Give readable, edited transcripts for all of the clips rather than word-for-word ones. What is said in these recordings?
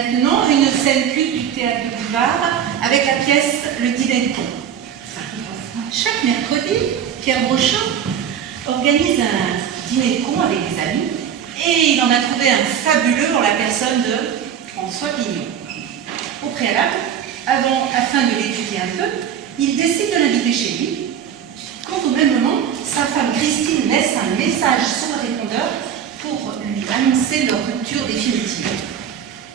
maintenant une scène culte du théâtre de Bouvard avec la pièce Le Dîner de con. Chaque mercredi, Pierre Brochant organise un dîner de con avec des amis et il en a trouvé un fabuleux en la personne de François Pignon. Au préalable, afin de l'étudier un peu, il décide de l'inviter chez lui, quand au même moment, sa femme Christine laisse un message sur le répondeur pour lui annoncer leur rupture définitive.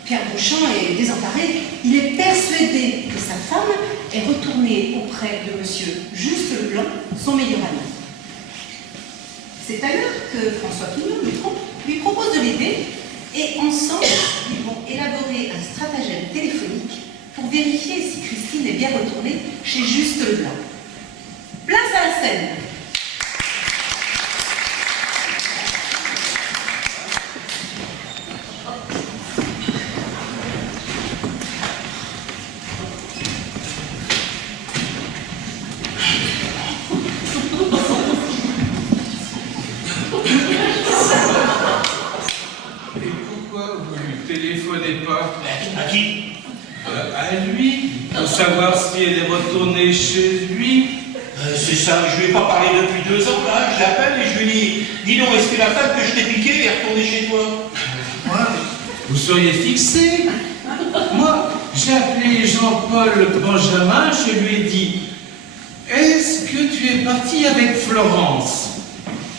Pierre Brochant est désemparé. Il est persuadé que sa femme est retournée auprès de monsieur Juste Leblanc, son meilleur ami. C'est alors que François Pignon lui propose de l'aider et ensemble, ils vont élaborer un stratagème téléphonique pour vérifier si Christine est bien retournée chez Juste Leblanc. Place à la scène. À qui? À lui, pour savoir si elle est retournée chez lui. C'est ça, je lui ai pas parlé depuis 2 ans, là, je l'appelle et je lui dis donc, est-ce que la femme que je t'ai piquée est retournée chez toi? Vous seriez fixé. Moi, j'ai appelé Jean-Paul Benjamin, je lui ai dit, est-ce que tu es parti avec Florence?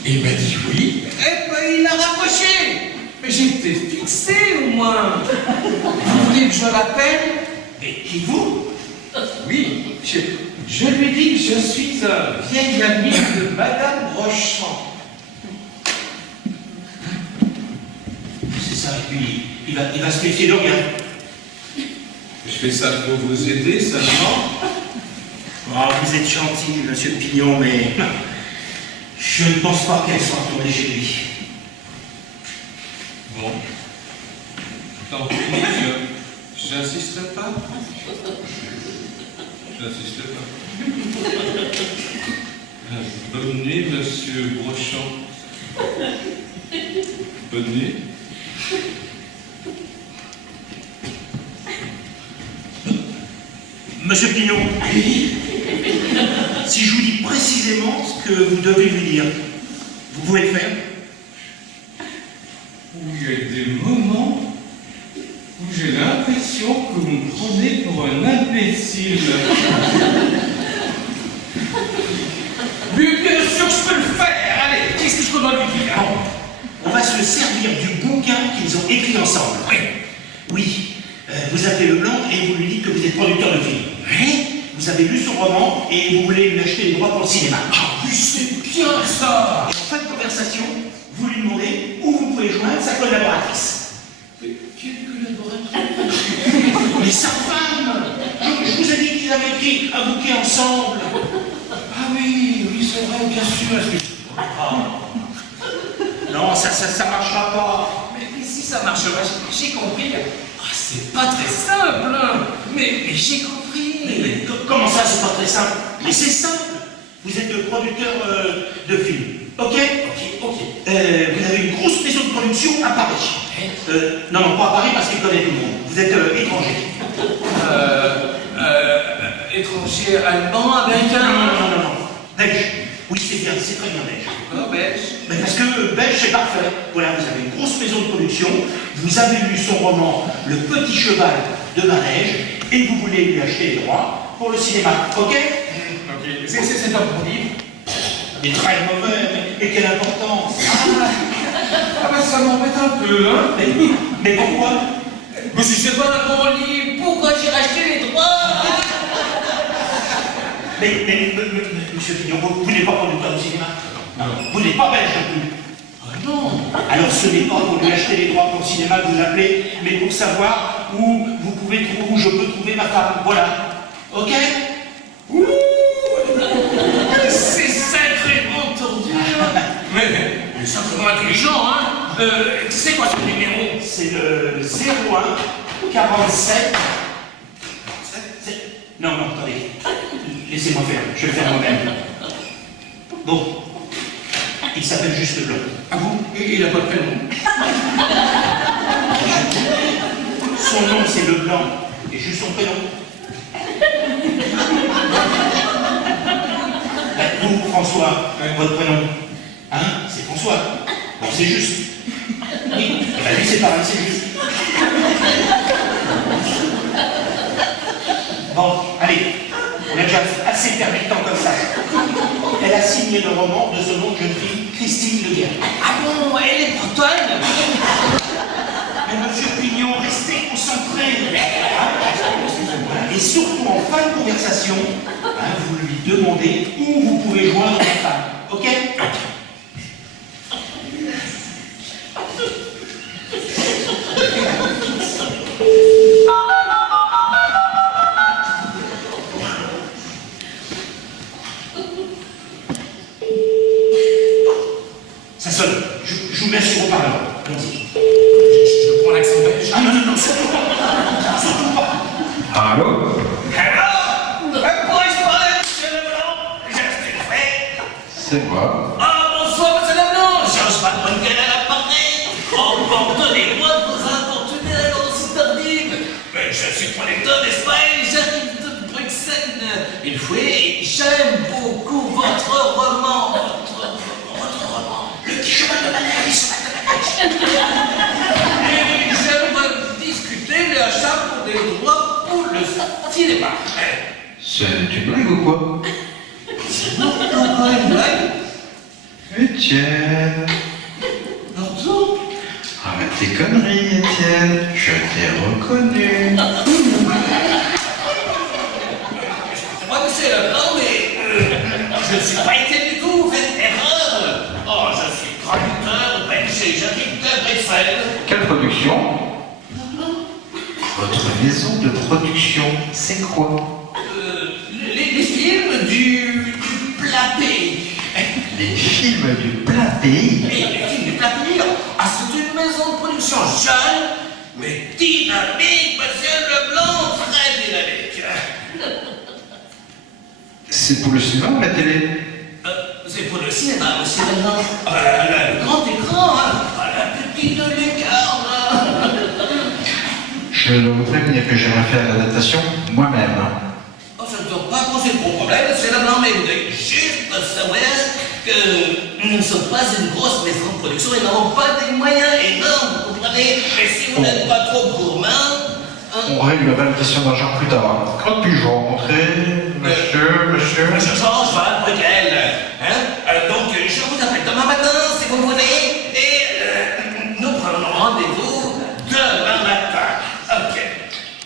Il m'a dit oui. Eh ben, il a raccroché. Mais j'étais fixé au moins. Vous voulez que je l'appelle? Et qui vous? Oui, je lui dis que je suis un vieil ami de Madame Rochant. C'est ça, et puis il va se méfier de rien. Je fais ça pour vous aider seulement. Oh, vous êtes gentil, monsieur Pignon, mais je ne pense pas qu'elle soit retournée chez lui. Bon. Tant pis, j'insiste pas. J'insiste pas. Bonne nuit, monsieur Brochant. Bonne nuit. Monsieur Pignon, si je vous dis précisément ce que vous devez lui dire, vous pouvez le faire? Il y a des moments où j'ai l'impression que vous me prenez pour un imbécile. Mais bien sûr que je peux le faire. Allez, qu'est-ce que je dois lui dire? Bon, on va se servir du bouquin qu'ils ont écrit ensemble. Oui. Vous appelez Leblanc et vous lui dites que vous êtes producteur de film. Oui. Vous avez lu son roman et vous voulez lui acheter les droits pour le cinéma. Ah oui, c'est bien ça. Et en fin de conversation, vous lui demandez où vous pouvez joindre sa collaboratrice. Mais quelle collaboratrice? Mais sa femme. Je vous ai dit qu'ils avaient écrit un bouquet ensemble. Ah oui, c'est vrai, bien sûr. Non, ça marchera pas. Mais si ça marchera, j'ai compris. Ah, c'est pas très simple, hein. Mais j'ai compris. Mais comment ça, c'est pas très simple? Mais c'est simple. Vous êtes le producteur de film. Ok. Vous avez une grosse maison de production à Paris. Non, pas à Paris parce qu'il connaît tout le monde. Vous êtes étranger. Étranger allemand, américain? Non. Belge. Oui, c'est bien, c'est très bien belge. Oh, belge. Mais parce que belge, c'est parfait. Voilà, vous avez une grosse maison de production, vous avez lu son roman Le Petit Cheval de Manège, et vous voulez lui acheter les droits pour le cinéma. Ok? C'est un bon livre. Il est très mauvais, mais quelle importance! Ah ben ça m'embête un peu, hein. Mais pourquoi? Mais si c'est pas un bon livre, pourquoi j'ai racheté les droits? Mais monsieur Pignon, vous n'êtes pas producteur de cinéma? Non. Vous n'êtes pas belge non plus? Ah non. Alors ce n'est pas pour lui acheter les droits pour le cinéma que vous l'appelez, mais pour savoir où je peux trouver ma femme. Voilà. Ok? Ouh, c'est sacrément tordu. Mais sacrément intelligent, hein. C'est quoi ce numéro? C'est le 01 47. Non, attendez. Laissez-moi faire, je vais le faire moi-même. Bon. Il s'appelle Juste Leblanc. Ah bon? Il n'a pas de prénom. Son nom, c'est Leblanc. Et juste son prénom. Vous, François, votre prénom. Hein? C'est François. Bon, c'est juste. Oui. Bah, lui, c'est pareil, c'est juste. Bon, allez. On a déjà assez perdu de temps comme ça. Elle a signé le roman de ce nom de jeune fille, Christine Le Guerrier. Ah bon, elle est bretonne? Mais monsieur Pignon, restez concentré. Et surtout en fin de conversation, vous lui demandez où vous pouvez joindre la femme. Ok? Ça sonne. Je vous mets sur haut-parleur. Allons-y. Je prends l'accent belge. Ah non, surtout pas. Surtout pas. Allô? Hello? Pourrais-je parler à monsieur Leblanc? Je suis fait. C'est moi. Ah, bonsoir, monsieur Leblanc. Georges Van Bonkel à l'appareil. Oh, pardonnez-moi de vous importuner à l'heure aussi tardive. Mais je suis producteur, n'est-ce pas? Et j'arrive de Bruxelles. Une fois, et j'aime beaucoup votre roman. Votre roman. Le petit cheval de manège. Et j'aimerais discuter l'achat pour des droits pour le cinéma. C'est une blague ou quoi? Non, pas une blague. Étienne. Pardon? Arrête tes conneries, Étienne. Je t'ai reconnu. Moi, monsieur Leblanc, mais je ne suis pas été du tout, vous faites erreur. Oh, je suis producteur, belge, j'habite à Bruxelles. Quelle production? Votre maison de production, c'est quoi? Les films du plat pays. Les films du plat pays? Oui, les films du plat pays. Ah, c'est une maison de production jeune, mais dynamique, monsieur Leblanc, très dynamique. C'est pour le cinéma ou la télé? C'est pour le cinéma, monsieur Leblanc. Le grand écran, hein, la petite lucarne. Je dois vous prévenir que j'aimerais faire l'adaptation moi-même. Oh, ça ne doit pas poser de gros problème, monsieur Leblanc, mais vous devez juste savoir que nous ne sommes pas une grosse maison de production et n'avons pas des moyens énormes, vous comprenez? Mais si vous n'êtes pas trop gourmand... On réglera la question d'argent plus tard. Quand puis-je rencontrer monsieur? Monsieur Georges Van Bonkel, hein? Donc, je vous appelle demain matin, si vous voulez, et nous prenons rendez-vous demain matin. Ok.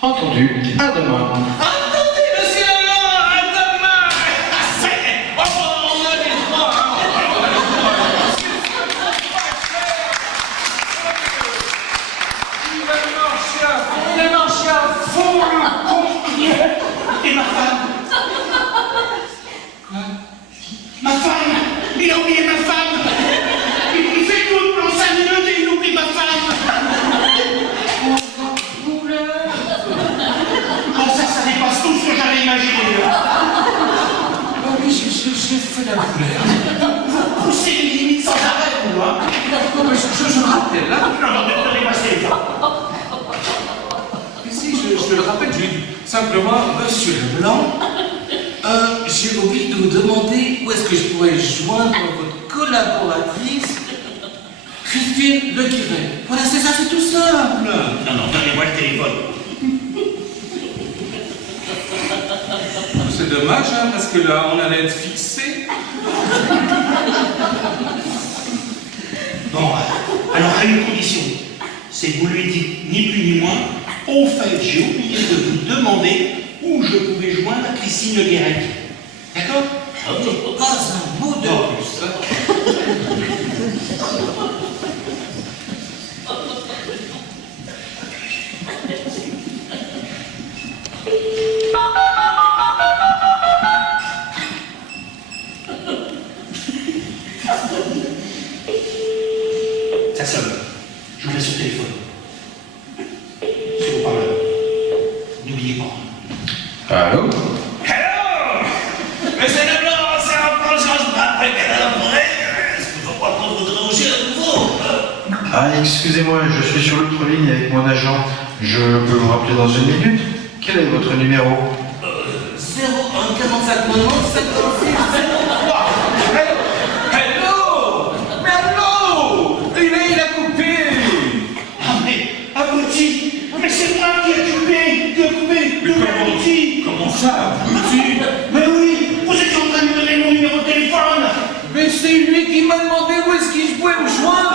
Entendu. À demain. Attendez, monsieur Leblanc, à demain! Oh, on a les droits, hein? Il a marché à fond, le con. Et ma femme? Quoi? Ma femme? Il a oublié ma femme! Il fait tout le plan 5 minutes et il oublie ma femme! Bon, ça dépasse tout ce que j'avais imaginé. Ah oui, j'ai fait la couleur. Vous poussez les limites sans arrêt, vous, hein? Non, mais je rappelle, hein. Non, ne dépassez pas. Mais si, je le rappelle, je lui dis simplement, monsieur Leblanc, J'ai oublié de vous demander où est-ce que je pourrais joindre votre collaboratrice, Christine Le Guerrier. Voilà, c'est ça, c'est tout simple. Non, donnez-moi le téléphone. c'est dommage, hein, parce que là, on allait être fixé. Bon, alors à une condition, c'est que vous lui dites ni plus ni moins, au fait, j'ai oublié de vous demander où je pouvais joindre Christine Le Guéret. D'accord? Pas un mot de plus. Ça sonne. Je vous laisse au téléphone. C'est vos parleurs. N'oubliez pas. Allô? Hello! Monsieur Leblanc, c'est encore Georges Van Bonkel à l'appareil. Est-ce que je ne pas vous déranger à nouveau? Ah, excusez-moi, je suis sur l'autre ligne avec mon agent. Je peux vous rappeler dans une minute. Quel est votre numéro? 01 45 90 56 03. Hello. Mais allô. Il a coupé. Ah mais, abruti! Mais c'est moi qui ai coupé! Mais Abruti! comment ça, abruti? Mais oui, vous êtes en train de me donner mon numéro de téléphone! Mais c'est lui qui m'a demandé où est-ce qu'il pouvait me joindre.